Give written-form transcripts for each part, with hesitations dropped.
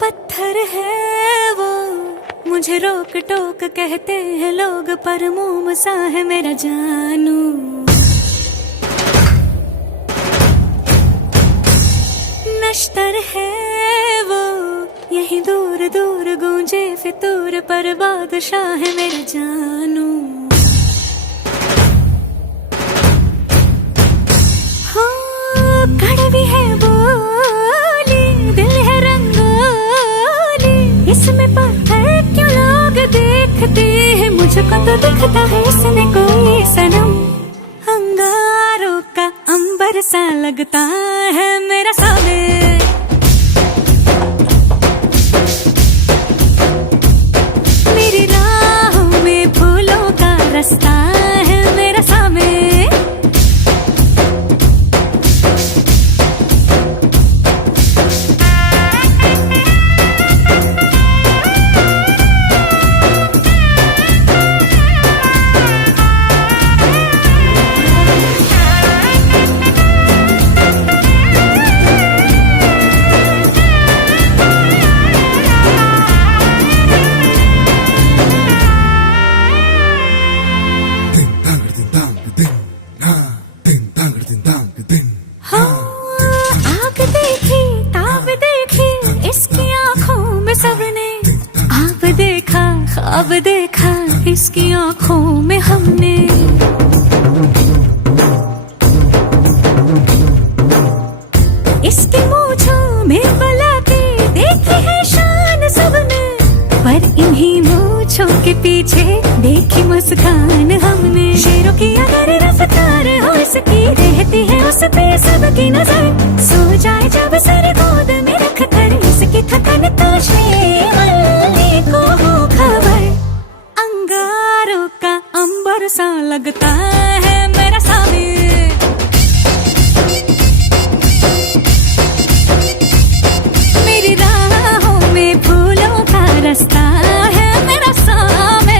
पत्थर है वो, मुझे रोक टोक कहते हैं लोग, पर मोम सा है मेरा जानू। नश्तर है वो, यही दूर दूर गूंजे फितूर, पर बादशाह है मेरा जानू। हो कड़वी है बोली, दिल है रंगोली, इसमें पत्थर क्यों लोग देखते हैं, मुझको तो दिखता है इसमें कोई सनम। अंगारों का अंबर सा लगता है मेरा सावे, मेरी राहों में फूलों का रास्ता है मेरा सावे। आग देखी ताब देखी इसकी आंखों में सबने, आप देखा ख्वाब देखा इसकी आंखों में हमने। इसकी मूंछों में बलाते देखी है शान सबने, पर इन्हीं मूंछों के पीछे देखी मुस्कान हमने। शेरों की अगर रफ्तार हो इसकी, रहती है उस पे सबकी नजर, सो जाए जब सर गोद में रख कर, इसकी थकन तो श्रीमल्ली को हो खबर। अंगारों का अंबर सा लगता है मेरा सामी, मेरी राहों में फूलों का रास्ता है मेरा सामे।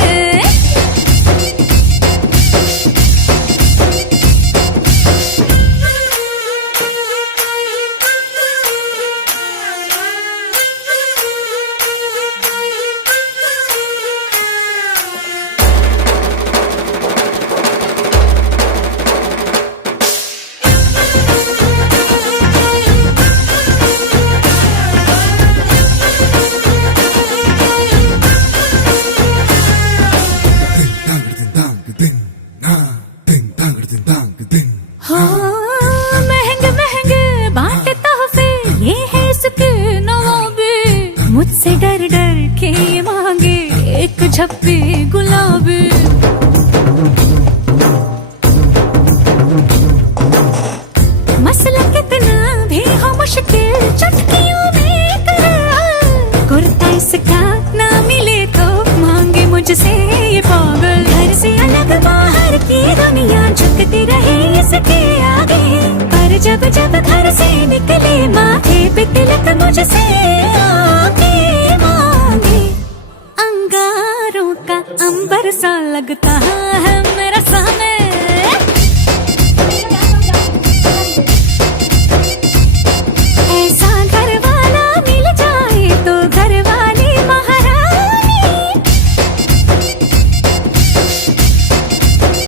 महंगे महंगे बांटे तोहफे ये है इसके नवाबे, मुझसे डर डर के मांगे एक झप्पी गुलाबी। मसला कितना भी हो मुश्किल चुटकियों में करार, कुर्ता इसका ना मिले तो मांगे मुझसे ये पागल। घर से अलग बाहर की दुनिया झुकती रहे इसके आगे, पर जब जब घर से निकले माथे पे तिलक मुझसे आके मांगे। अंगारों का अंबर सा लगता है